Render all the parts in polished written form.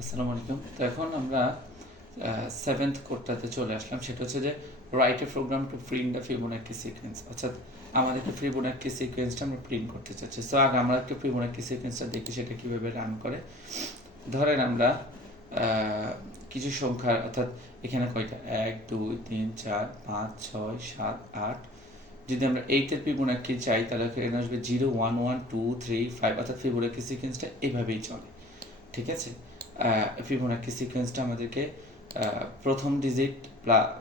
আসসালামু আলাইকুম। তো এখন আমরা সেভেন্থ কোডটাতে চলে আসলাম, সেটা হচ্ছে যে write a program to print the Fibonacci sequence. অর্থাৎ আমাদেরকে ফিবোনাকি সিকোয়েন্সটা আমরা প্রিন্ট করতে চাচ্ছি। সো আগে আমরা একটু ফিবোনাকি সিকোয়েন্সটা দেখি সেটা কীভাবে রান করে। ধরেন আমরা কিছু সংখ্যা, অর্থাৎ এখানে কয়টা 1 2 3 4 5 6 7 8, যদি আমরা 8-এর ফিবোনাকি চাই তাহলে এখানে আসবে 0 1 1 2 3 5, অর্থাৎ ফিবোনাকি সিকোয়েন্সটা এইভাবেই চলে। ঠিক আছে, ফিবোনাকি সিকোয়েন্সটা আমাদেরকে প্রথম ডিজিট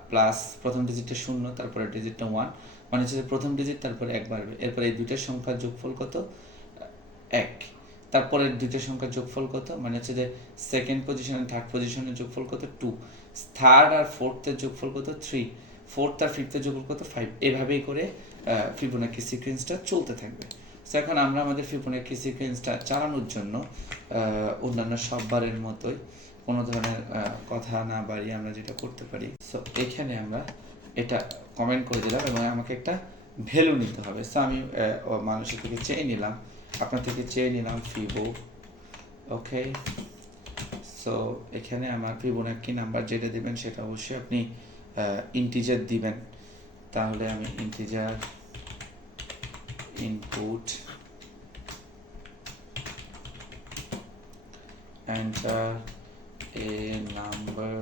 প্লাস প্রথম ডিজিটটা 0, তারপরে ডিজিটটা 1, মানে হচ্ছে প্রথম ডিজিট তারপরে 1 বাড়বে, এরপরে এই দুইটার সংখ্যার যোগফল কত 1, তারপরে দুইটার সংখ্যার যোগফল কত, মানে হচ্ছে যে সেকেন্ড পজিশন আর থার্ড পজিশনের যোগফল কত 2, থার্ড আর ফোর্থের যোগফল কত 3, ফোর্থ আর ফিফথের যোগফল কত 5, এভাবেই করে ফিবোনাকি সিকোয়েন্সটা চলতে থাকবে। সো এখন আমরা আমাদের ফিবোনাকি সিকোয়েন্সটা চালানোর জন্য অন্যান্য সববারের মতোই কোনো ধরনের কথা না বাড়িয়ে আমরা যেটা করতে পারি, সো এখানে আমরা এটা কমেন্ট করে দিলাম এবং আমাকে একটা ভ্যালু নিতে হবে। সো আমি মানুষের থেকে চেয়ে নিলাম, আপনার থেকে চেয়ে নিলাম ফিবো। ওকে, সো এখানে আমার ফিবোনাকি নাম্বার যেটা দিবেন সেটা অবশ্যই আপনি ইন্টিজার দিবেন। তাহলে আমি integer input, enter a number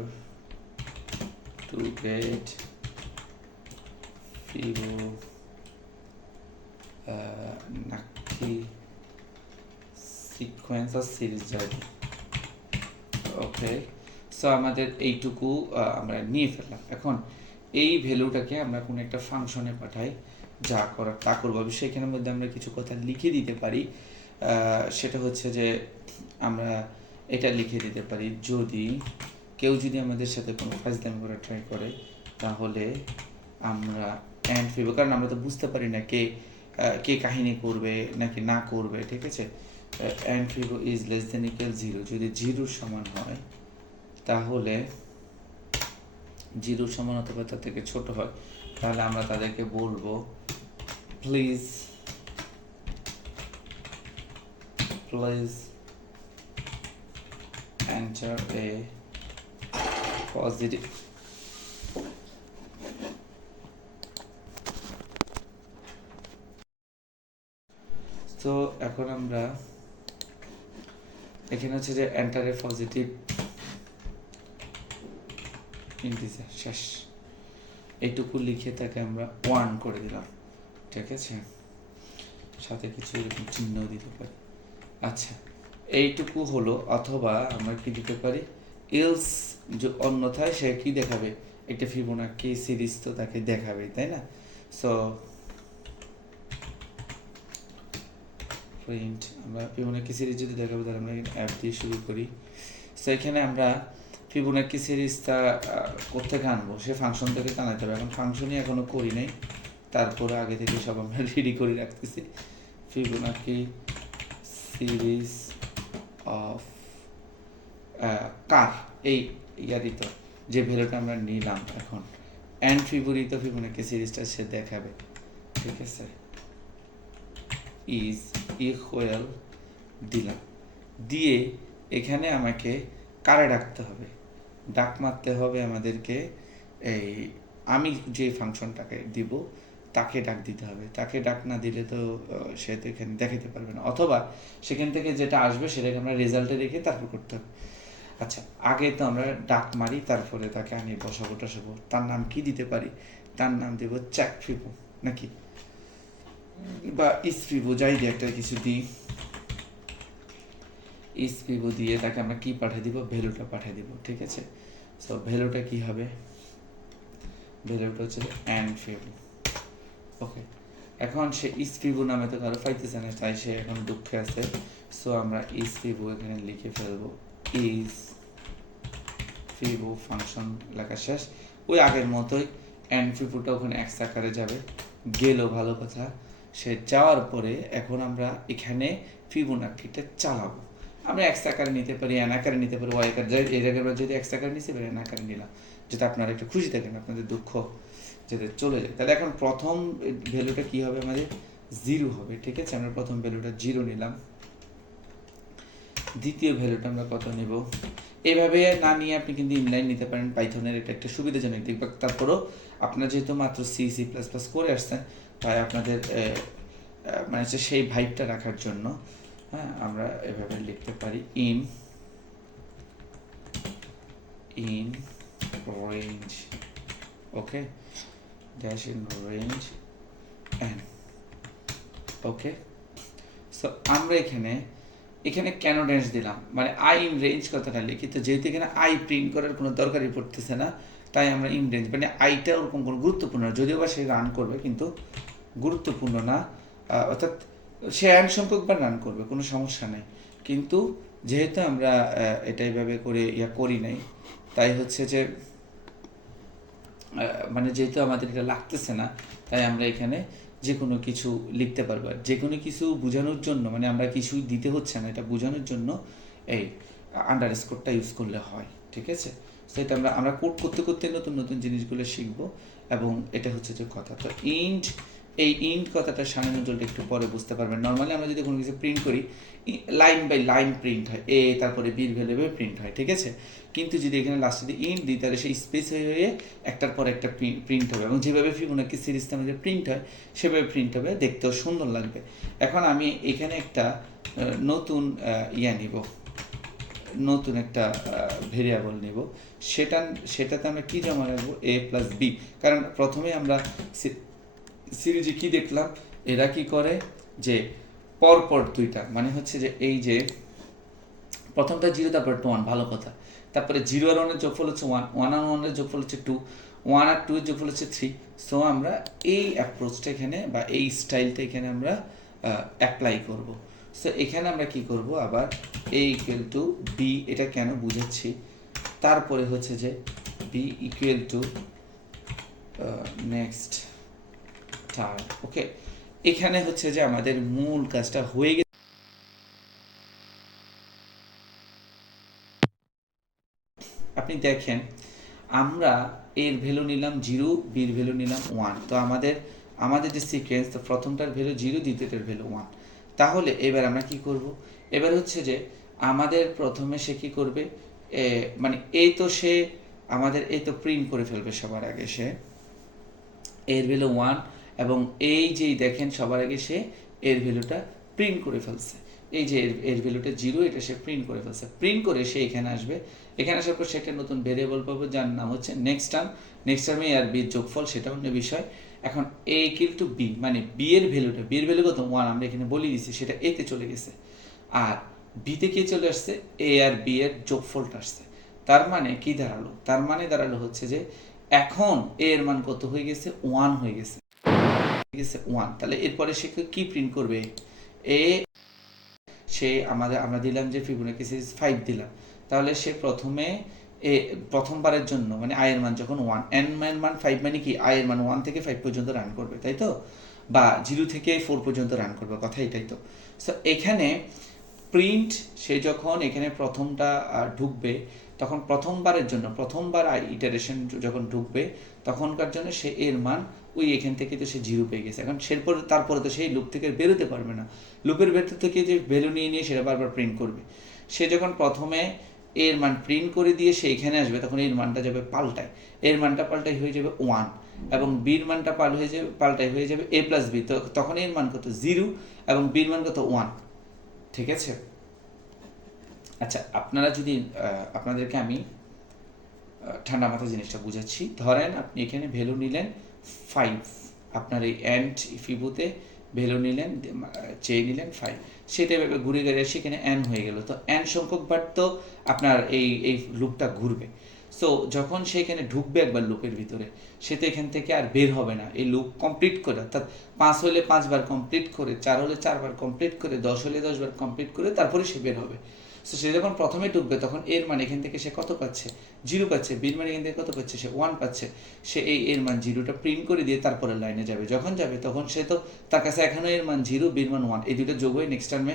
to get Fibonacci sequence or series জানি। ওকে, সো আমাদের এইটুকু আমরা নিয়ে ফেললাম। এখন এই ভ্যালুটাকে আমরা কোনো একটা ফাংশনে পাঠাই, যা করার তা করবো। সেখানের মধ্যে আমরা কিছু কথা লিখে দিতে পারি। সেটা হচ্ছে যে আমরা এটা লিখে দিতে পারি, যদি কেউ যদি আমাদের সাথে কোনো ফাজলামি করা ট্রাই করে তাহলে আমরা অ্যান্ড ফিবো, কারণ আমরা তো বুঝতে পারি না কে কে কাহিনী করবে নাকি না করবে। ঠিক আছে, and ফিবো is less than equal 0, যদি 0-র সমান হয় তাহলে 0-র সমান অথবা তার থেকে ছোট হয় তাহলে আমরা তাদেরকে বলবো প্লিজ enter a positive তো এখন আমরা এখানে হচ্ছে যে enter a positive ইন্টিজার, শেষ। এইটুকু লিখে তাকে আমরা 1 করে দিলাম। ঠিক আছে, সাথে কিছু এরকম চিহ্ন দিতে পারি। আচ্ছা, এইটুকু হলো। অথবা আমরা কি দিতে পারি, এলস, যে অন্যথায় সে কি দেখাবে, একটা ফিবোনাকি সিরিজ তো তাকে দেখাবে, তাই না? সো প্রিন্ট, আমরা ফিবোনাকি সিরিজ যদি দেখাবো তাহলে আমরা অ্যাপ দিয়ে শুরু করি। সো এখানে আমরা ফিবোনাকি সিরিজটা কোথেকে আনবো, সে ফাংশন থেকে টানাতে হবে। এখন ফাংশনই এখনো করি নাই, তারপরে আগে থেকে সব আমরা রেডি করে রাখতেছি। ফিবোনাকি সিরিজ অফ কার, এই ইয়ারিত যে ভ্যালুটা আমরা নিলাম এখন অ্যান্ড ফিবোরিত ফিবোনাকি সিরিজটা সে দেখাবে। ঠিক আছে, ইজ ইকুয়াল দিলাম, দিয়ে এখানে আমাকে কারে ডাকতে হবে, ডাক মারতে হবে আমাদেরকে। এই আমি যে ফাংশনটাকে দিব তাকে ডাক দিতে হবে। তাকে ডাক না দিলে তো সে তো এখানে দেখাতে পারবে না, অথবা সেখান থেকে যেটা আসবে সেটাকে আমরা রেজাল্টে রেখে তারপর করতে হবে। আচ্ছা, আগে তো আমরা ডাক মারি, তারপরে তাকে আনি বসাবো টসাবো। তার নাম কি দিতে পারি, তার নাম দেব চ্যাক ফিবো নাকি, বা ইসফিবো, যাই দিয়ে একটা কিছু দিই। ইসফিবো দিয়ে তাকে আমরা কি পাঠিয়ে দিব, ভ্যালুটা পাঠিয়ে দিব। ঠিক আছে, সো ভ্যালুটা কি হবে, ভ্যালুটা হচ্ছে অ্যান্ড ফিবো। ওকে, এখন সে ইসফিবো নামে তো কারো পাইতেছে না, তাই সে এখন দুঃখে আছে। সো আমরা ইসফিবো এখানে লিখে ফেলবো, ইজ ফিবো ফাংশন লেখা শেষ। ওই আগের মতোই অ্যান্ড ফিবোটা ওখানে এক্স আকারে যাবে, গেল ভালো কথা। সে যাওয়ার পরে এখন আমরা এখানে ফিবোনাকিটা চালাবো। আমরা এক্স আকারে নিতে পারি, এন আকারে নিতে পারি, ওয়াই আকারে, এই জায়গায় যদি এক্স আকারে নিতে পারি, এন আকারে নিলাম, যাতে আপনারা একটু খুশি থাকেন, আপনাদের দুঃখ যাতে চলে যায়। তাহলে এখন প্রথম ভ্যালুটা কি হবে, আমাদের 0 হবে। ঠিক আছে, আমরা প্রথম ভ্যালুটা 0 নিলাম। দ্বিতীয় ভ্যালুটা আমরা কত নেব, এইভাবে না নিয়ে আপনি কিন্তু ইনলাইন নিতে পারেন, পাইথনের এটা একটা সুবিধাজনক দিক। তারপরেও আপনার যেহেতু মাত্র সি সি প্লাস প্লাস করে আসছেন, তাই আপনাদের মানে হচ্ছে সেই ভাইবটা রাখার জন্য হ্যাঁ আমরা এভাবে লিখতে পারি in range, okay, dash in range N, okay. So আমরা এখানে কেন ড্যাশ দিলাম, মানে আই ইন রেঞ্জ কথাটা লিখি, তো যেহেতু এখানে আই প্রিন্ট করার কোনো দরকারই পড়তেছে না, তাই আমরা ইন রেঞ্জ, মানে আইটা ওরকম কোনো গুরুত্বপূর্ণ না, যদিও বা সে রান করবে কিন্তু গুরুত্বপূর্ণ না, অর্থাৎ সে এক সংখ্যক বার রান করবে, কোনো সমস্যা নেই, কিন্তু যেহেতু আমরা এটা এইভাবে করে করি নাই, তাই হচ্ছে যে মানে যেহেতু আমাদের এটা লাগতেছে না, তাই আমরা এখানে যে কোনো কিছু লিখতে পারবো। আর যে কোনো কিছু বোঝানোর জন্য, মানে আমরা কিছুই দিতে হচ্ছে না, এটা বোঝানোর জন্য এই আন্ডারস্কোরটা ইউজ করলে হয়, ঠিক আছে। সো এটা আমরা কোড করতে করতে নতুন নতুন জিনিসগুলো শিখবো, এবং এটা হচ্ছে যে কথা। তো এই ইন্ট কথাটা সামনে নজরটা একটু পরে বুঝতে পারবেন। নর্মালি আমরা যদি কোনো কিছু প্রিন্ট করি, লাইন বাই লাইন প্রিন্ট হয়, তারপরে বির ভ্যালু প্রিন্ট হয়, ঠিক আছে। কিন্তু যদি এখানে লাস্টে যদি ইন্ট দিই, তাহলে সেই স্পেস হয়ে একটার পর একটা প্রিন্ট হবে, এবং যেভাবে ফিবোনাকি সিরিজটা আমাদের প্রিন্ট হয় সেভাবে প্রিন্ট হবে, দেখতেও সুন্দর লাগবে। এখন আমি এখানে একটা নিব, নতুন একটা ভেরিয়েবল নিব, সেটাতে আমরা কি জমা রাখবো, এ প্লাস বি। কারণ প্রথমে আমরা সিরিজে কি দেখলাম, এরা কি করে যে পরপর দুইটা, মানে হচ্ছে যে এই যে প্রথমটা 0, তারপর 1, ভালো কথা, তারপরে 0 আর 1 এর যোগফল হচ্ছে 1, 1 আর 1 এর যোগফল হচ্ছে 2, 1 আর 2 এর যোগফল হচ্ছে 3। সো আমরা এই অ্যাপ্রোচটা এখানে বা এই স্টাইলটা এখানে আমরা অ্যাপ্লাই করব। সো এখানে আমরা কি করব, আবার a ইকুয়াল টু বি, এটা কেন বুঝাচ্ছি, তারপরে হচ্ছে যে B equal to next term, okay. এখানে হচ্ছে যে আমাদের মূল কাজটা হয়ে গেছে। আপনি দেখেন আমরা এর ভ্যালু নিলাম 0, বির ভ্যালু নিলাম 1, তো আমাদের যে সিকোয়েন্স, তো প্রথমটার ভ্যালু 0, দ্বিতীয়টার ভ্যালু 1। তাহলে এবার আমরা কি করব, এবার হচ্ছে যে আমাদের প্রথমে সে কি করবে, মানে সে আমাদের প্রিন্ট করে ফেলবে সবার আগে, সে এর ভ্যালু 1, এবং এই যেই দেখেন সবার আগে সে এর ভ্যালুটা প্রিন্ট করে ফেলছে, এই যে এর ভ্যালুটা 0, এটা সে প্রিন্ট করে ফেলছে। প্রিন্ট করে সে এখানে আসবে, এখানে আসার পর সে একটা নতুন ভেরিয়েবল পাবো যার নাম হচ্ছে নেক্সট টার্মে আর বির যোগফল, সেটা অন্য বিষয়। এখন এ ইকুয়াল টু বি, মানে বি এর ভ্যালু কত 1, আমরা এখানে বলে দিছি, সেটা এতে চলে গেছে, আর বিতে কি চলে আসছে, এ আর বি এর যোগফলটা আসছে। তার মানে কি দাঁড়ালো, তার মানে দাঁড়ালো হচ্ছে যে এখন এর মান কত হয়ে গেছে, 1 হয়ে গেছে, 1। তাহলে এরপরে সে কি প্রিন্ট করবে, সে আমরা দিলাম যে ফিবোনাকি সিরিজ 5 দিলাম, তাহলে সে প্রথমবারের জন্য, মানে আই এর মান যখন 1, এন এর মান 5, মানে কি আই এর মান 1 থেকে 5 পর্যন্ত রান করবে, তাই তো, বা 0 থেকে 4 পর্যন্ত রান করবে, কথা এটাই তো। সো এখানে প্রিন্ট, সে যখন এখানে প্রথমটা ঢুকবে, তখন প্রথমবার ইটারেশন যখন ঢুকবে, তখনকার জন্য সে এর মান এখান থেকে তো সে 0 পেয়ে গেছে। এখন তারপরে তো সেই লুপ থেকে বেরোতে পারবে না, লুপের ভেতর থেকে যে ভ্যালু নিয়ে সেটা বারবার প্রিন্ট করবে। সে যখন প্রথমে এর মান প্রিন্ট করে দিয়ে সে এখানে আসবে, তখন এর মানটা যাবে পাল্টায়, এর মানটা পাল্টাই হয়ে যাবে 1, এবং বির মানটা পাল্টাই হয়ে যাবে a প্লাস বি, তো তখন এর মান কত 0, এবং বির মান কত 1, ঠিক আছে। আচ্ছা, আপনাদেরকে আমি ঠান্ডা মাথা জিনিসটা বুঝাচ্ছি। ধরেন আপনি এখানে ভ্যালু নিলেন 5, আপনার এই এন্ড ফিবুতে ভ্যালু নিলেন, চেয়ে নিলেন 5, সেটা এভাবে ঘুরে গেলে সেখানে এন হয়ে গেল, তো এন সংখ্যক বার তো আপনার এই লুপটা ঘুরবে। সো যখন সেখানে ঢুকবে একবার লুপের ভিতরে, সে তো এখান থেকে আর বের হবে না, এই লুপ কমপ্লিট করে, অর্থাৎ 5 হলে 5 বার কমপ্লিট করে, 4 হলে 4 বার কমপ্লিট করে, 10 হলে 10 বার কমপ্লিট করে, তারপরে সে বের হবে। সো সে যখন প্রথমে ঢুকবে, তখন এর মান এখান থেকে সে কত পাচ্ছে, 0 পাচ্ছে, বির মান এখান থেকে কত পাচ্ছে, সে 1 পাচ্ছে। সে এর মান 0টা প্রিন্ট করে দিয়ে তারপরে লাইনে যাবে, যখন যাবে তখন সে তো তার কাছে এখনো এর মান 0, বির মান 1, এই দুটো যোগ হয়ে নেক্সট টার্মে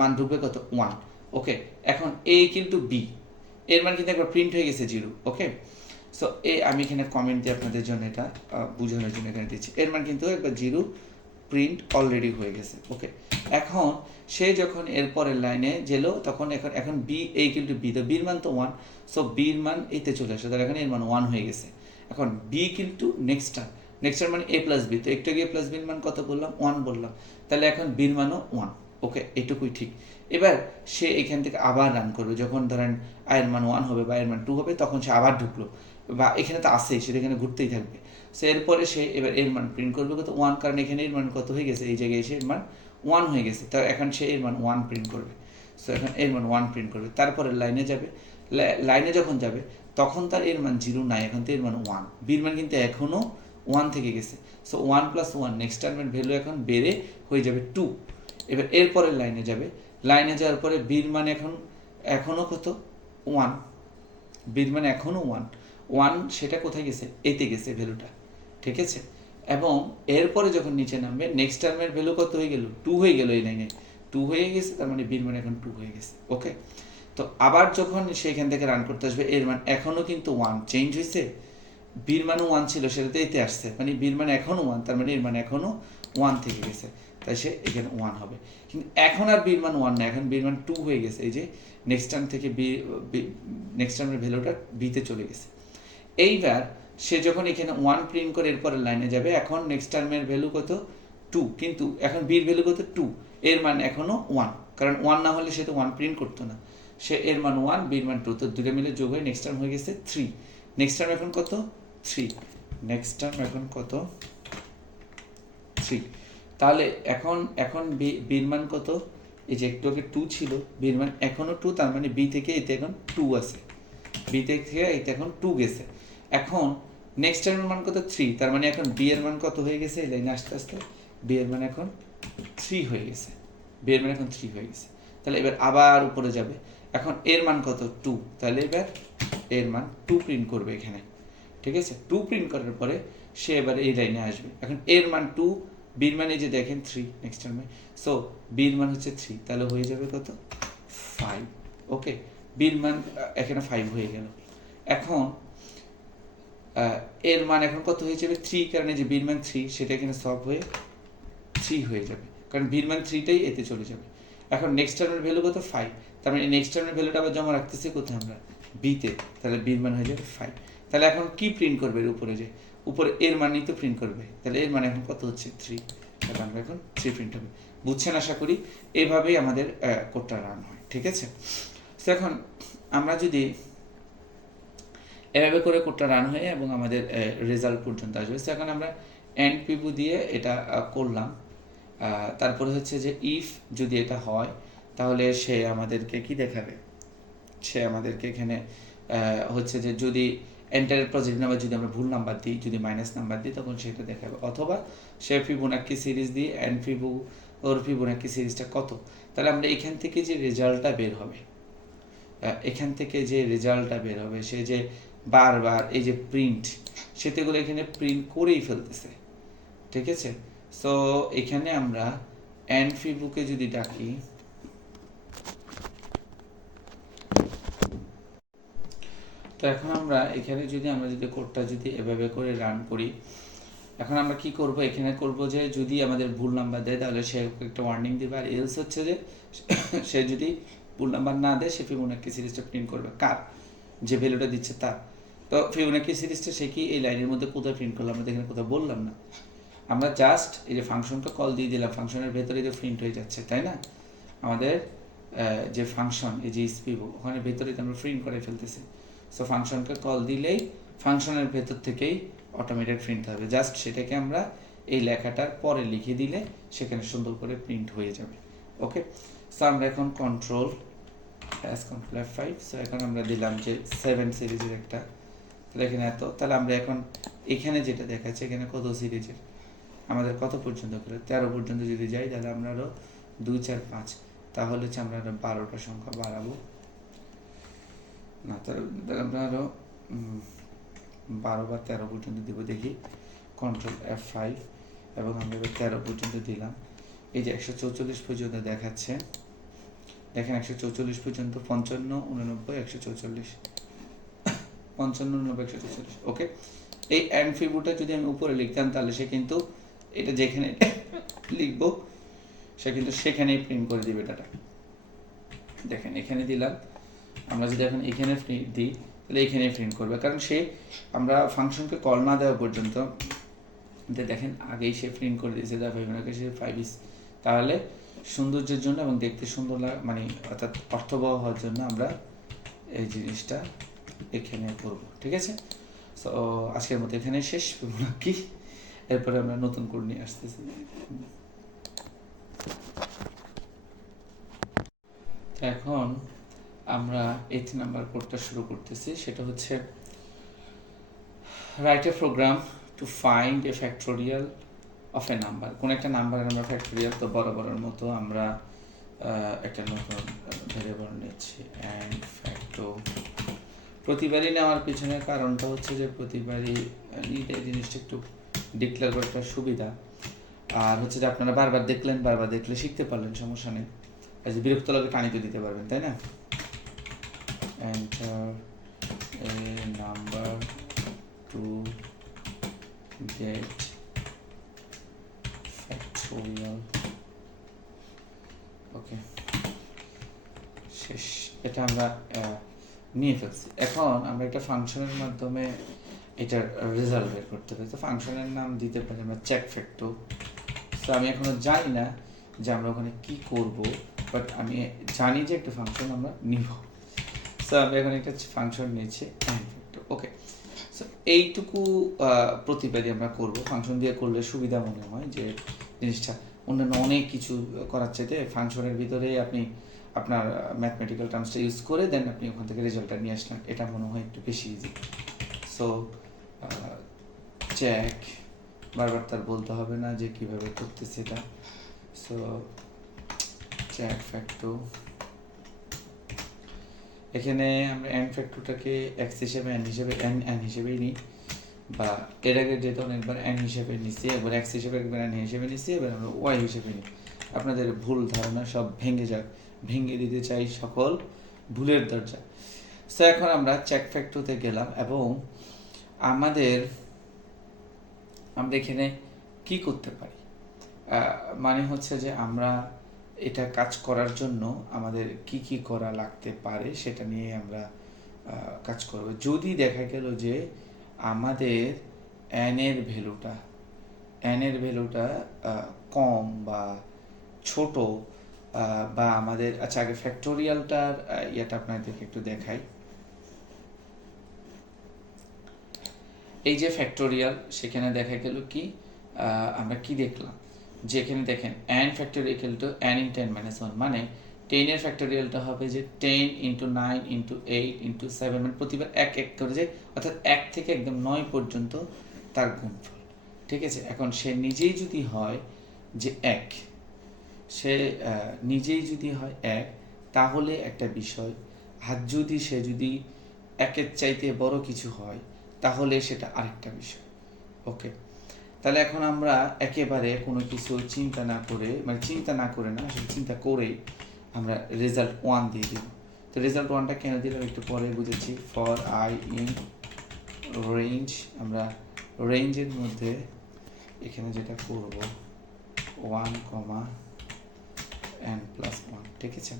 মান ঢুকবে কত, 1, ওকে। এখন এ কিন্তু বি, এর মান কিন্তু একবার প্রিন্ট হয়ে গেছে 0, ওকে। সো আমি এখানে কমেন্ট দিয়ে আপনাদের জন্য এটা বোঝানোর জন্য এখানে দিচ্ছি, এর মান কিন্তু একবার 0 প্রিন্ট অলরেডি হয়ে গেছে। ওকে, এখন সে যখন এরপরের লাইনে গেল তখন এখন B A equal to B, তো বির মান তো 1, সো বির মান এইতে চলে আসে, তাহলে এখন এর মান 1 হয়ে গেছে। এখন B equal to next term মানে এ প্লাস বি, তো একটু আগে এ প্লাস বির মান কত বললাম? 1 বললাম, তাহলে এখন বির মানও 1। ওকে, এইটুকুই ঠিক। এবার সে এখান থেকে আবার রান করবে, যখন ধরেন আয়ের মান 1 হবে বা এর মান 2 হবে, তখন সে আবার ঢুকলো, বা এখানে তো আসেই, সেটা এখানে ঘুরতেই থাকবে। সো এরপরে সে এবার এর মান প্রিন্ট করবে কত? 1, কারণ এখানে এর মান কত হয়ে গেছে, এই জায়গায় এসে এর মান 1 হয়ে গেছে, তো এখন সে এর মান 1 প্রিন্ট করবে। সো এখন এর মান 1 প্রিন্ট করবে, তারপরে লাইনে যাবে, লাইনে যখন যাবে তখন তার এর মান 0 নাই, এখন তো এর মান 1, বির মান কিন্তু এখনও 1 থেকে গেছে। সো 1 + 1 নেক্সট টার্মের ভ্যালু এখন বেড়ে হয়ে যাবে 2। এবার এরপরের লাইনে যাবে, লাইনে যাওয়ার পরে বির মান এখনও কত? 1, বির মান এখনও 1, সেটা কোথায় গেছে? এতে গেছে ভ্যালুটা, ঠিক আছে। এবং এরপরে যখন নিচে নামবে নেক্সট টার্মের ভ্যালু কত হয়ে গেল? 2 হয়ে গেল, এই লাইনে 2 হয়ে গেছে, তার মানে বির মান এখন 2 হয়ে গেছে। ওকে, তো আবার যখন সেখান থেকে রান করতে আসবে, এর মান এখনও কিন্তু 1 চেঞ্জ হয়েছে, বির মানও 1 ছিল, সেটাতে এতে আসছে, মানে বির মান এখনও 1, তার মানে এর মান এখনও 1 থেকে গেছে, তাই সে এখানে 1 হবে। কিন্তু এখন আর বির মান 1 না, এখন বির মান 2 হয়ে গেছে, এই যে নেক্সট টার্ম থেকে নেক্সট টার্মের ভ্যালুটা বিতে চলে গেছে। এইবার সে যখন এখানে 1 প্রিন্ট করে এরপরের লাইনে যাবে, এখন নেক্সট টার্মের ভ্যালু কত? 2, কিন্তু এখন বির ভ্যালু কত? 2, এর মান এখনও 1, কারণ 1 না হলে সে তো 1 প্রিন্ট করতো না। সে এর মান 1, বির মান 2, তো দুটো মিলে যোগ হয়ে নেক্সট টার্ম হয়ে গেছে 3। নেক্সট টার্ম এখন কত? 3। নেক্সট টার্ম এখন কত? 3। তাহলে এখন বির মান কত? এই যে একটু আগে 2 ছিল, বির মান এখনও 2, তার মানে বি থেকে এতে এখন 2 আছে, বি থেকে এতে এখন 2 গেছে। এখন নেক্সট টার্মের মান কত? 3, তার মানে এখন বি এর মান কত হয়ে গেছে? এই লাইনে আস্তে আস্তে বি এর মান এখন 3 হয়ে গেছে, বি এর মান এখন 3 হয়ে গেছে। তাহলে এবার আবার উপরে যাবে, এখন এর মান কত? 2, তাহলে এবার এর মান 2 প্রিন্ট করবে এখানে, ঠিক আছে। 2 প্রিন্ট করার পরে সে এবার এই লাইনে আসবে, এখন এর মান 2, বির মান এই যে দেখেন 3 নেক্সট টার্মে, সো বির মান হচ্ছে 3, তাহলে হয়ে যাবে কত? 5। ওকে, বির মান এখানে 5 হয়ে গেল। এখন এর মান এখন কত হয়ে যাবে? 3, কারণ এই যে বির মান 3, সেটা এখানে সলভ হয়ে 3 হয়ে যাবে, কারণ বির মান 3টাই এতে চলে যাবে। এখন নেক্সট টার্মের ভ্যালু কত? 5, তার মানে নেক্সট টার্মের ভ্যালুটা আবার জমা রাখতেছি কোথায়? আমরা বিতে, তাহলে বির মান হয়ে যাবে 5। তাহলে এখন কি প্রিন্ট করবে? এর উপরে যে উপরে এর মানই তো প্রিন্ট করবে, তাহলে এর মানে এখন কত হচ্ছে? 3, তাহলে আমরা এখন 3 প্রিন্ট হবে। বুঝছেন আশা করি? এইভাবেই আমাদের কোডটা রান হয়, ঠিক আছে। তো এখন আমরা যদি এভাবে করে কোডটা রান হয়ে এবং আমাদের রেজাল্ট পর্যন্ত আসবে, তো এখন আমরা এন্ড পিভু দিয়ে এটা করলাম। তারপরে হচ্ছে যে ইফ যদি এটা হয়, তাহলে সে আমাদেরকে কি দেখাবে? সে আমাদেরকে এখানে হচ্ছে যে যদি এন্টারের পজিটিভ নাম্বার যদি আমরা ভুল নাম্বার দিই, যদি মাইনাস নাম্বার দিই, তখন সেটা দেখাবে। অথবা সে ফিবোনাক্কি সিরিজ দিয়ে এন্ড পিভু ওর ফিবোনাক্কি সিরিজটা কত, তাহলে আমরা এখান থেকে যে রেজাল্টটা বের হবে, সে যে বারবার এই যে প্রিন্ট, সেগুলো এখানে প্রিন্ট করেই ফেলতেছে, ঠিক আছে। সো এখানে আমরা এন্ড ফিবুকে যদি ডাকি, তো এখন আমরা এখানে যদি কোডটা যদি এভাবে করে রান করি, এখন আমরা কি করব? এখানে করব যে যদি আমাদের ভুল নাম্বার দেয়, তাহলে সে একটা ওয়ার্নিং দিবে, আর এলস হচ্ছে যে সে যদি ভুল নাম্বার না দেয়, সে ফিবোনাক্কি সিরিজটা প্রিন্ট করবে। কার? যে ভ্যালুটা দিচ্ছে তার। তো ফিবোনাক্কি সিরিজটা সে কি এই লাইনের মধ্যে কোথায় প্রিন্ট করলাম? আমরা এখানে কোথাও বললাম না, আমরা জাস্ট এই যে ফাংশনটা কল দিয়ে দিলাম, ফাংশনের ভেতরে যে প্রিন্ট হয়ে যাচ্ছে, তাই না? আমাদের যে ফাংশন, এই যে স্পিবো, ওখানে ভেতরে আমরা প্রিন্ট করে ফেলতেছি। সো ফাংশনকে কল দিলেই ফাংশনের ভেতর থেকেই অটোমেটেড প্রিন্ট হবে, জাস্ট সেটাকে আমরা এই লেখাটার পরে লিখে দিলে সেখানে সুন্দর করে প্রিন্ট হয়ে যাবে। ওকে, সো আমরা এখন কন্ট্রোল F5, সো এখন আমরা দিলাম যে 7 সিরিজের একটা, তাহলে এখানে এত, তাহলে আমরা এখন এখানে যেটা দেখাচ্ছে, এখানে কত সিরিজের, আমাদের কত পর্যন্ত করে 13 পর্যন্ত যদি যাই, তাহলে আমরা আরও 2 4 5, তাহলে হচ্ছে আমরা আরও 12টা সংখ্যা বাড়াবো না, তাহলে আমরা আরও 12 বা 13 পর্যন্ত দিব। দেখি কন্ট্রোল F5, এবং আমরা এবার 13 পর্যন্ত দিলাম। এই যে 144 পর্যন্ত দেখাচ্ছে, দেখেন 144 পর্যন্ত, 55 89 144, 55 89 144। ওকে, এই অ্যান্ড ফিবুটা যদি আমি উপরে লিখতাম, তাহলে সে কিন্তু এটা যেখানে লিখবো সে কিন্তু সেখানেই প্রিন্ট করে দিবে ডাটা। দেখেন এখানে দিলাম, আমরা যদি এখন এখানে দিই তাহলে এখানেই প্রিন্ট করবে, কারণ সে আমরা ফাংশনকে কল না দেওয়া পর্যন্ত দেখেন আগেই সে প্রিন্ট করে দিয়েছে যা ফিবোনাকি সে 5 তাহলে সৌন্দর্যের জন্য এবং দেখতে সুন্দর মানে অর্থাৎ অর্থবহ হওয়ার জন্য আমরা এই জিনিসটা এখানে করব। ঠিক আছে, সো আজকের মতো এখানে শেষ ফিবোনাকি, এরপরে আমরা নতুন কোড নিয়ে আসতেছি। এখন আমরা 8 নাম্বার কোডটা শুরু করতেছি, সেটা হচ্ছে write a program to find a factorial of a number. কোন একটা নাম্বারের আমরা ফ্যাক্টোরিয়াল তো বরাবরের মতো আমরা একটা নতুন ভেরিয়েবল নিচ্ছি অ্যান্ড ফ্যাক্টো। প্রতিবারই নেওয়ার পিছনে কারণটা হচ্ছে যে প্রতিবারই এই জিনিসটা একটু ডিক্লেয়ার করাটা সুবিধা, আর হচ্ছে যে আপনারা বারবার দেখলেন, বারবার দেখলে শিখতে পারলেন, সমস্যা নেই। আর যে বিরক্ত লাগে টানিতে দিতে পারবেন, তাই না? enter a number to get factorial। ওকে, শেষ। এটা আমরা নিয়ে ফেলছি। এখন আমরা একটা ফাংশনের মাধ্যমে এটার রেজাল্ট বের করতে পারি। তো ফাংশনের নাম দিতে পারি আমরা চেক ফ্যাক্টো। তো আমি এখনো জানি না যে আমরা ওখানে কি করব, বাট আমি জানি যে একটা ফাংশন আমরা নিব। সো আমি এখন একটা ফাংশন নিয়েছি অ্যান্ড ফ্যাক্টর। ওকে, সো এইটুকু প্রতিবাদী আমরা করব। ফাংশন দিয়ে করলে সুবিধা মনে হয় যে জিনিসটা অন্যান্য অনেক কিছু করার চাইতে ফাংশনের ভিতরেই আপনি আপনার ম্যাথমেটিক্যাল টার্মসটা ইউজ করে দেন আপনি ওখান থেকে রেজাল্টটা নিয়ে আসলেন, এটা মনে হয় একটু বেশি ইজি। সো চেক, বারবার তার বলতে হবে না যে কীভাবে করতেছে এটা। সো চেক ফ্যাক্টর, এখানে আমরা এন ফ্যাক্টরটাকে এক্স হিসেবে এন হিসেবে এন হিসেবেই নিই, বা এর আগে যেহেতু অনেকবার এন হিসেবে নিচ্ছি, একবার এক্স হিসেবে একবার এন হিসেবে নিচ্ছি, এবার আমরা ওয়াই হিসেবে নিই। আপনাদের ভুল ধারণা সব ভেঙে যাক, ভেঙে দিতে চাই সকল ভুলের দরজা। সো এখন আমরা চেক ফ্যাক্টরতে গেলাম এবং আমরা এখানে কি করতে পারি, মানে হচ্ছে যে আমরা এটা কাজ করার জন্য আমাদের কি কি করা লাগতে পারে সেটা নিয়ে আমরা কাজ করব। যদি দেখা গেল যে আমাদের এন এর ভ্যালুটা কম বা ছোট, বা আমাদের আচ্ছা আগে ফ্যাক্টোরিয়ালটার ইয়েটা আপনাদেরকে একটু দেখাই। এই যে ফ্যাক্টোরিয়াল, সেখানে দেখা গেল কি আমরা কি দেখলাম, যে এখানে দেখেন n factorial equal to n in 10 minus 1, মানে 10 এর ফ্যাক্টোরিয়ালটা হবে যে 10 ইন্টু 9 ইন্টু 8 ইন্টু 7, মানে প্রতিবার এক এক করে যে অর্থাৎ 1 থেকে একদম 9 পর্যন্ত তার গুণফল। ঠিক আছে, এখন সে নিজেই যদি হয় যে 1, সে নিজেই যদি হয় 1 তাহলে একটা বিষয়, আর যদি সে যদি 1-এর চাইতে বড় কিছু হয় তাহলে সেটা আরেকটা বিষয়। ওকে, তাহলে এখন আমরা একেবারে কোনো কিছু চিন্তা না করে, মানে চিন্তা না করে না, আসলে চিন্তা করেই আমরা রেজাল্ট 1 দিয়ে দিব। তো রেজাল্ট 1টা কেন দিলাম একটু পরে বুঝেছি। ফর আই ইন রেঞ্জ, আমরা রেঞ্জের মধ্যে এখানে যেটা করব 1, n প্লাস 1। ঠিক আছে,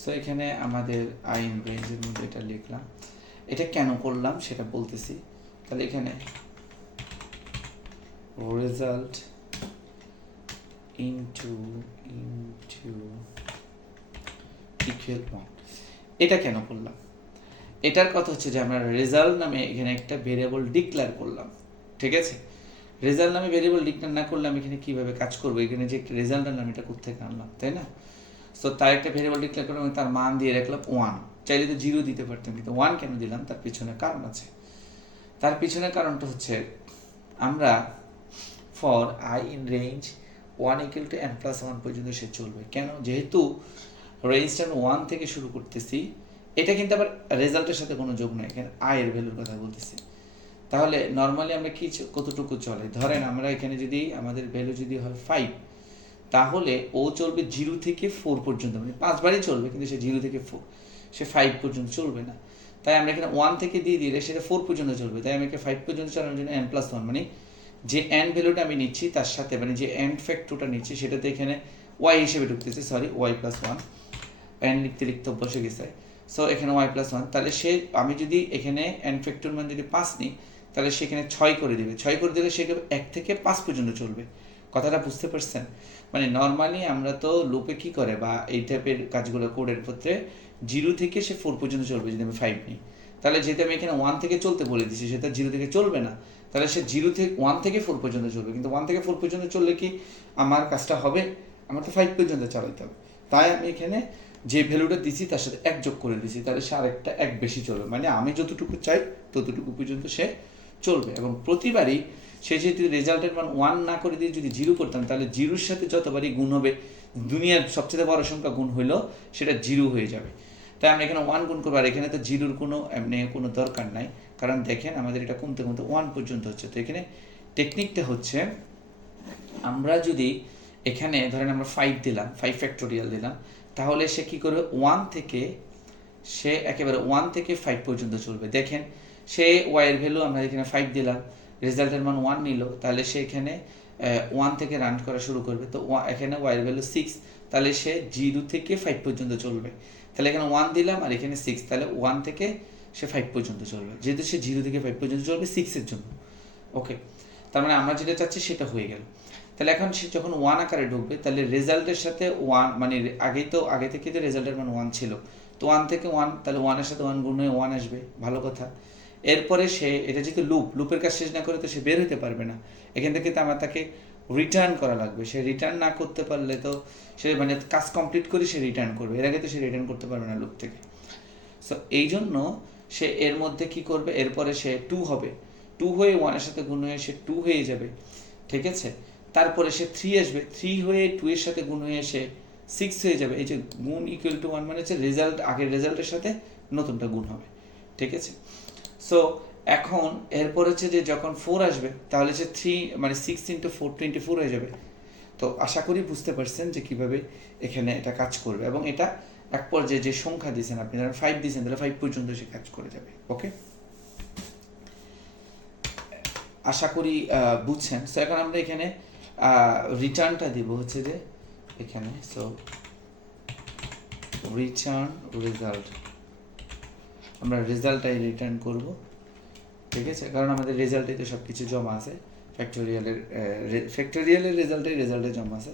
সো এখানে আমাদের আই ইন রেঞ্জের মধ্যে এটা লিখলাম। এটা কেন করলাম সেটা বলতেছি। তাহলে এখানে result into equal 1, এটা কেন করলাম? এটার কথা হচ্ছে যে আমরা রেজাল্ট নামে এখানে একটা ভেরিয়েবল ডিক্লেয়ার করলাম। ঠিক আছে, রেজাল্ট নামে ভেরিয়েবল ডিক্লেয়ার না করলে আমি এখানে কিভাবে কাজ করব? এখানে যে একটা রেজাল্ট নাম, এটা কোত্থেকে আনলাম, তাই না? সো তার একটা ভেরিয়েবল ডিক্লেয়ার করলাম, তার মান দিয়ে রাখলাম 1। চাইলে তো 0 দিতে পারতাম, কিন্তু 1 কেন দিলাম তার পিছনে কারণ আছে। তার পিছনে কারণটা হচ্ছে আমরা for I in range 1 equal to n plus 1 পর্যন্ত সে চলবে। কেন? যেহেতু রেঞ্জটা 1 থেকে শুরু করতেছি, এটা কিন্তু আবার রেজাল্টের সাথে কোনো যোগ নাই, এখানে আই এর ভ্যালুর কথা বলতেছি। তাহলে নর্মালি আমরা কি কতটুকু চলে, ধরেন আমরা এখানে যদি আমাদের ভ্যালু যদি হয় 5, তাহলে ও চলবে 0 থেকে 4 পর্যন্ত, মানে 5 বারই চলবে, কিন্তু সে 0 থেকে 4, সে 5 পর্যন্ত চলবে না। তাই আমরা এখানে 1 থেকে দিয়ে দিলে সেটা 4 পর্যন্ত চলবে। তাই আমি এখানে 5 পর্যন্ত চালানোর জন্য n প্লাস 1, মানে যে এন ভ্যালুটা আমি নিচ্ছি তার সাথে মানে যে এন ফ্যাক্টরটা নিচ্ছি সেটাতে এখানে ওয়াই হিসেবে ঢুকতেছে, sorry Y plus one, N লিখতে লিখতে বসে গেছে। সো এখানে ওয়াই প্লাস ওয়ান, তাহলে সে আমি যদি এখানে এন ফ্যাক্টর মান যদি 5 নিই তাহলে সেখানে 6 করে দিবে, 6 করে দিলে সে 1 থেকে 5 পর্যন্ত চলবে। কথাটা বুঝতে পারছেন? মানে নর্মালি আমরা তো লুপে কি করে বা এই টাইপের কাজগুলো কোডের ক্ষেত্রে 0 থেকে সে 4 পর্যন্ত চলবে যদি আমি 5 নিই। তাহলে যেহেতু আমি এখানে 1 থেকে চলতে বলে দিচ্ছি সেটা 0 থেকে চলবে না, তাহলে সে 1 থেকে 4 পর্যন্ত চলবে। কিন্তু 1 থেকে 4 পর্যন্ত চললে কি আমার কাজটা হবে? আমার তো 5 পর্যন্ত চালাতে হবে। তাই আমি এখানে যে ভ্যালুটা দিচ্ছি তার সাথে 1 যোগ করে দিচ্ছি, তাহলে সে আরেকটা 1 বেশি চলবে, মানে আমি যতটুকু চাই ততটুকু পর্যন্ত সে চলবে। এবং প্রতিবারই সে যেহেতু রেজাল্টের মান 1 না করে দিয়ে যদি 0 করতাম তাহলে 0-র সাথে যতবারই গুণ হবে, দুনিয়ার সবচেয়ে বড় সংখ্যা গুণ হইলেও সেটা 0 হয়ে যাবে। তাই আমরা এখানে 1 গুণ করবো, আর এখানে তো 0-র কোনো এমনি কোনো দরকার নাই, কারণ দেখেন আমাদের এটা কমতে কমতে 1 পর্যন্ত হচ্ছে। তো এখানে টেকনিকটা হচ্ছে আমরা যদি এখানে ধরেন আমরা 5 দিলাম, 5 ফ্যাক্টোরিয়াল দিলাম, তাহলে সে কি করবে 1 থেকে সে একেবারে 1 থেকে 5 পর্যন্ত চলবে। দেখেন সে ওয়াই এর ভ্যালু আমরা এখানে 5 দিলাম, রেজাল্টের মান 1 নিল, তাহলে সে এখানে 1 থেকে রান করা শুরু করবে। তো এখানে ওয়াই এর ভ্যালু 6, তাহলে সে 0 থেকে 5 পর্যন্ত চলবে। তাহলে এখানে 1 দিলাম আর এখানে 6, তাহলে 1 থেকে সে 5 পর্যন্ত চলবে, যেহেতু সে 0 থেকে 5 পর্যন্ত চলবে 6 এর জন্য। ওকে, তার মানে আমরা যেটা চাচ্ছি সেটা হয়ে গেল। তাহলে এখন সে যখন 1 আকারে ঢুকবে তাহলে রেজাল্টের সাথে 1 মানে আগে থেকে তো রেজাল্টের মান 1 ছিল, তো 1 থেকে 1, তাহলে 1 এর সাথে 1 গুণ হয়ে 1 আসবে, ভালো কথা। এরপরে সে এটা যেহেতু লুপের কাজ শেষ না করে তো সে বের হতে পারবে না, এখান থেকে তো আমার তাকে রিটার্ন করা লাগবে। সে রিটার্ন না করতে পারলে তো সে মানে কাজ কমপ্লিট করে সে রিটার্ন করবে, এর আগে তো সে রিটার্ন করতে পারবে না লুপ থেকে। সো এই জন্য সে এর মধ্যে কি করবে, এরপরে সে 2 হবে, 2 হয়ে 1 এর সাথে গুণ হয়ে সে 2 হয়ে যাবে, ঠিক আছে। তারপরে সে 3 আসবে, 3 হয়ে 2 এর সাথে গুণ হয়ে সে 6 হয়ে যাবে। এই যে গুণ ইকুয়াল টু 1 মানে হচ্ছে রেজাল্ট আগের রেজাল্টের সাথে নতুনটা গুণ হবে, ঠিক আছে। সো এখন এরপর হচ্ছে যে যখন 4 আসবে তাহলে সে 3 মানে 6 ইন্টু 4 24 হয়ে যাবে। তো আশা করি বুঝতে পারছেন যে কিভাবে এখানে এটা কাজ করবে, এবং এটা এক পর্যায়ে যে সংখ্যা দিয়েছেন আপনি ধরেন 5 দিয়েছেন তাহলে 5 পর্যন্ত সে কাজ করে যাবে। ওকে, আশা করি বুঝছেন। সো এখন আমরা এখানে রিটার্নটা দিব হচ্ছে যে এখানে, সো রিটার্ন রেজাল্ট, আমরা রেজাল্টটাই রিটার্ন করব, ঠিক আছে, কারণ আমাদের রেজাল্টে তো সব কিছু জমা আছে, ফ্যাক্টোরিয়ালের রেজাল্টে জমা আছে।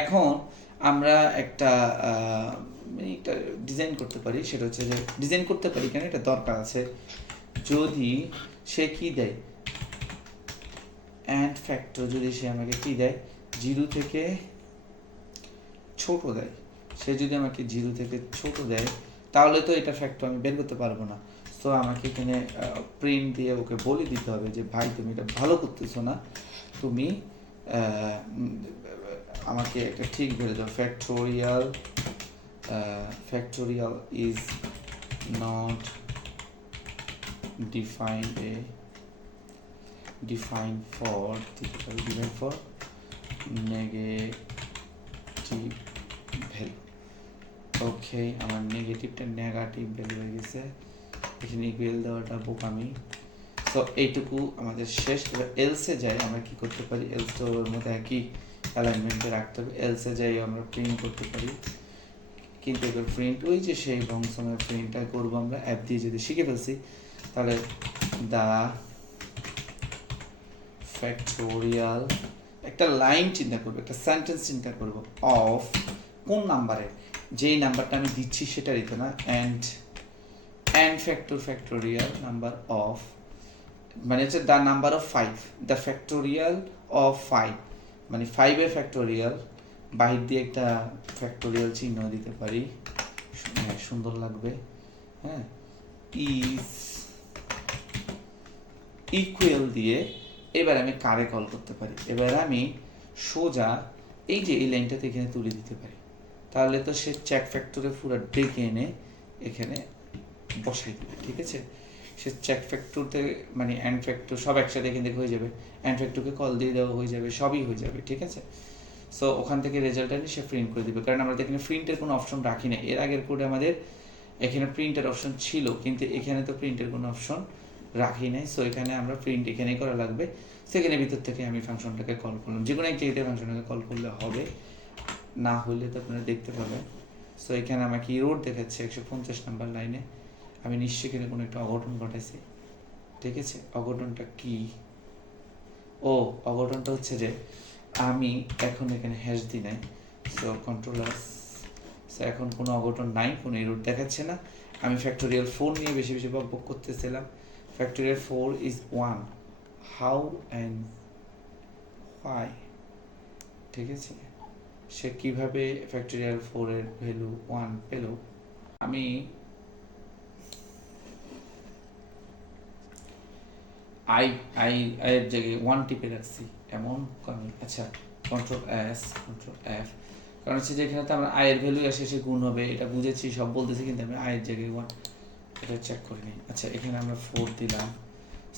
এখন আমরা একটা ডিজাইন করতে পারি, সেটা হচ্ছে যে ডিজাইন করতে পারি কেন এটা দরকার আছে, যদি সে কি দেয় অ্যান্ড ফ্যাক্টর, যদি সে আমাকে কি দেয় 0 থেকে ছোট দেয়, সে যদি আমাকে 0 থেকে ছোট দেয় তাহলে তো এটা ফ্যাক্টর আমি বের করতে পারবো না। সো আমাকে এখানে প্রিন্ট দিয়ে ওকে বলে দিতে হবে যে ভাই তুমি এটা ভালো করতেছো না, তুমি আমাকে একটা ঠিক বলে দাও, factorial is not defined for negative value. Okay, আমার নেগেটিভটা নেগেটিভ ভ্যালু হয়ে গেছে, এখানে ইকুয়াল দেওয়াটা বোকামি। সো এইটুকু আমাদের শেষ। এবার এলসে যাই আমরা কি করতে পারি, এলসটা ওর মধ্যে একই অ্যালাইনমেন্টে রাখতে হবে। এলসে যাই আমরা প্রিন্ট করতে পারি, কিন্তু এবার প্রিন্ট ওই যে সেই বংশমের প্রিন্টটা করবো আমরা অ্যাপ দিয়ে যদি শিখে ফেলছি, তাহলে দা ফ্যাক্টোরিয়াল একটা লাইন চিন্তা করবো, একটা সেন্টেন্স চিন্তা করবো, অফ কোন নাম্বারে, যেই নাম্বারটা আমি দিচ্ছি সেটা দিত না, অ্যান্ড ফ্যাক্টোরিয়াল নাম্বার অফ মানে হচ্ছে the number of 5, the factorial of 5 মানে 5-এর ফ্যাক্টোরিয়াল, বাহির দিয়ে একটা ফ্যাক্টোরিয়াল চিহ্ন দিতে পারি, হ্যাঁ সুন্দর লাগবে, হ্যাঁ, ইজ ইকুয়াল দিয়ে এবার আমি কারে কল করতে পারি, এবার আমি সোজা এই যে এই লাইনটাতে এখানে তুলে দিতে পারি, তাহলে তো সে চেক ফ্যাক্টরে পুরো ডেকে এনে এখানে বসাই দেবে, ঠিক আছে। সে চেক ফ্যাক্টরতে মানে অ্যান্ড ফ্যাক্টর সব একসাথে এখান থেকে হয়ে যাবে, অ্যান্ড ফ্যাক্টরকে কল দিয়ে দেওয়া হয়ে যাবে, সবই হয়ে যাবে, ঠিক আছে। সো ওখান থেকে রেজাল্টটা নিয়ে সে প্রিন্ট করে দেবে, কারণ আমরা এখানে প্রিন্টের কোনো অপশন রাখি না। এর আগের কোডে আমাদের এখানে প্রিন্টের অপশন ছিল, কিন্তু এখানে তো প্রিন্টের কোনো অপশন রাখি নাই। সো এখানে আমরা প্রিন্ট এখানেই করা লাগবে। সেখানে ভিতর থেকে আমি ফাংশনটাকে কল করলাম, যে কোনো এক জায়গাতে ফাংশনটাকে কল করলে হবে, না হলে তো আপনারা দেখতে পাবেন। সো এখানে আমাকে ইরোড দেখাচ্ছে 150 নাম্বার লাইনে। আমি নিশ্চয়ই এখানে কোনো একটা অঘটন ঘটাইছি। ঠিক আছে, অঘটনটা কি? ও, অঘটনটা হচ্ছে যে আমি এখন এখানে হ্যাশ দিই নাই। সো কন্ট্রোলার, সো এখন কোনো অঘটন নাই, কোনো এরর দেখাচ্ছে না। আমি ফ্যাক্টোরিয়াল 4 নিয়ে বেশি বেশি বকবক করতেছিলাম। Factorial 4 is 1, how and why. ঠিক আছে, সে কিভাবে ফ্যাক্টোরিয়াল 4 এর ভ্যালু 1 পেল। আমি আই আই এর জায়গায় 1 টিপে রাখছি, এমন কারণ। আচ্ছা, কন্ট্রোল এস, কন্ট্রোল এফ, কারণ হচ্ছে যে এখানে তো আমরা আয়ের ভ্যালু আসে সে গুণ হবে, এটা বুঝেছি, সব বলতেছি, কিন্তু আমি আয়ের জায়গায় 1 এটা চেক করে নিই। আচ্ছা, এখানে আমরা 4 দিলাম।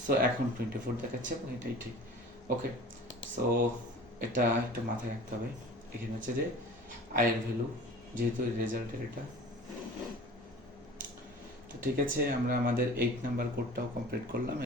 সো এখন 24 দেখাচ্ছে এবং এটাই ঠিক। ওকে, সো এটা একটু মাথায় রাখতে হবে। এখানে হচ্ছে যে আয়ের ভ্যালু, যেহেতু রেজাল্টের এটা। তো ঠিক আছে, আমরা আমাদের 8 নাম্বার কোডটাও কমপ্লিট করলাম।